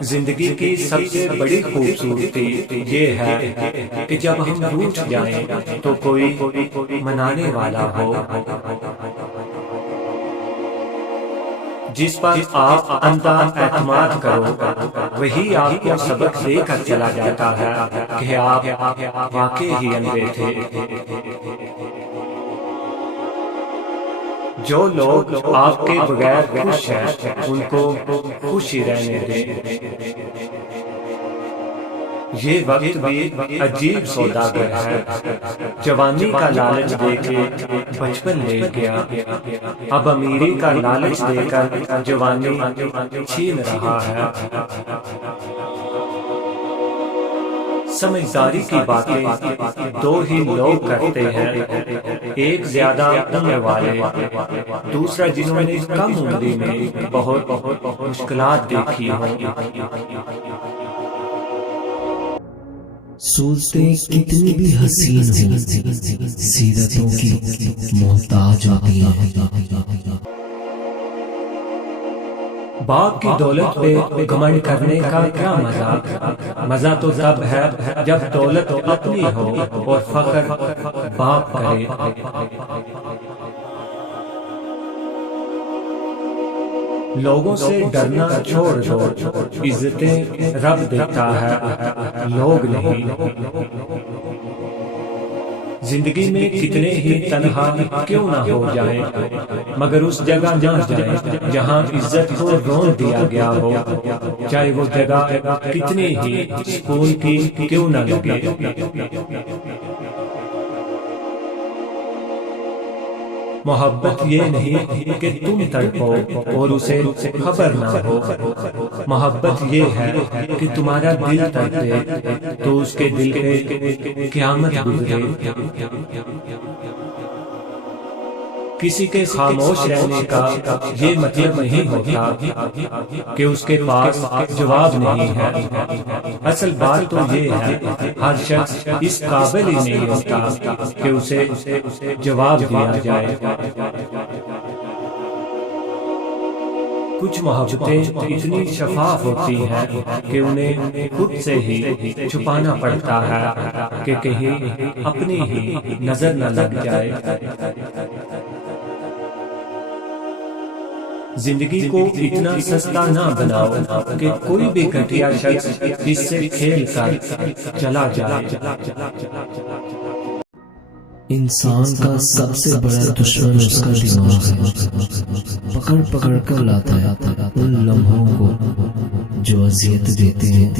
زندگی کی سب سے بڑی خوبصورتی یہ ہے کہ جب ہم روٹھ جائیں تو کوئی منانے والا ہو، جس پر آپ اندھا اعتماد کرو، وہی آپ کو سبق دے کر چلا جاتا ہے کہ آپ واقعی ہی اندھے تھے۔ جو لوگ آپ کے بغیر خوش ہیں ان کو خوش ہی رہنے دیں۔ یہ وقت بھی عجیب سوداگر ہے، جوانی کا لالچ دے کے بچپن لے گیا، اب امیری کا لالچ دے کر جوانی چھین رہا ہے۔ سمجھداری کی باتیں دو ہی لوگ کرتے ہیں، ایک زیادہ عمر والے، دوسرا جنہوں نے کم عمری میں بہت مشکلات دیکھی ہوں۔ صورتیں کتنی بھی حسین ہوں، سیرتوں کی محتاج ہوتی ہیں۔ باپ کی دولت پہ گھمنڈ کرنے کا کیا مزہ؟ مزہ تو تب ہے جب دولت اپنی ہو اور فخر باپ کرے۔ لوگوں سے ڈرنا چھوڑ دو، عزتیں رب دیتا ہے، لوگ نہیں۔ زندگی میں کتنے ہی تنہا کیوں نہ ہو جائیں، مگر اس جگہ نہ جائیں جہاں عزت کو رون دیا گیا ہو، چاہے وہ جگہ کتنی ہی سکون کی کیوں نہ لگے۔ محبت یہ نہیں کہ تم تڑپو اور اسے خبر نہ ہو، محبت یہ ہے کہ تمہارا دل تڑپے تو اس کے دل پہ قیامت گزرے۔ کسی کے خاموش رہنے کا یہ مطلب نہیں ہوتا کہ اس کے پاس جواب نہیں ہے، اصل بات تو یہ ہے ہر شخص اس قابل ہی نہیں ہوتا کہ اسے جواب دیا جائے۔ کچھ محبتیں اتنی شفاف ہوتی ہیں کہ انہیں خود سے ہی چھپانا پڑتا ہے کہ کہیں اپنی ہی نظر نہ لگ جائے۔ زندگی کو اتنا سستا نہ بناؤ کہ کوئی بھی گھٹیا شخص اس سے کھیل کر چلا جائے۔ انسان کا سب سے بڑا دشمن اس کا دماغ ہے، پکڑ پکڑ کر لاتا ہے ان لمحوں کو جو اذیت دیتے ہیں۔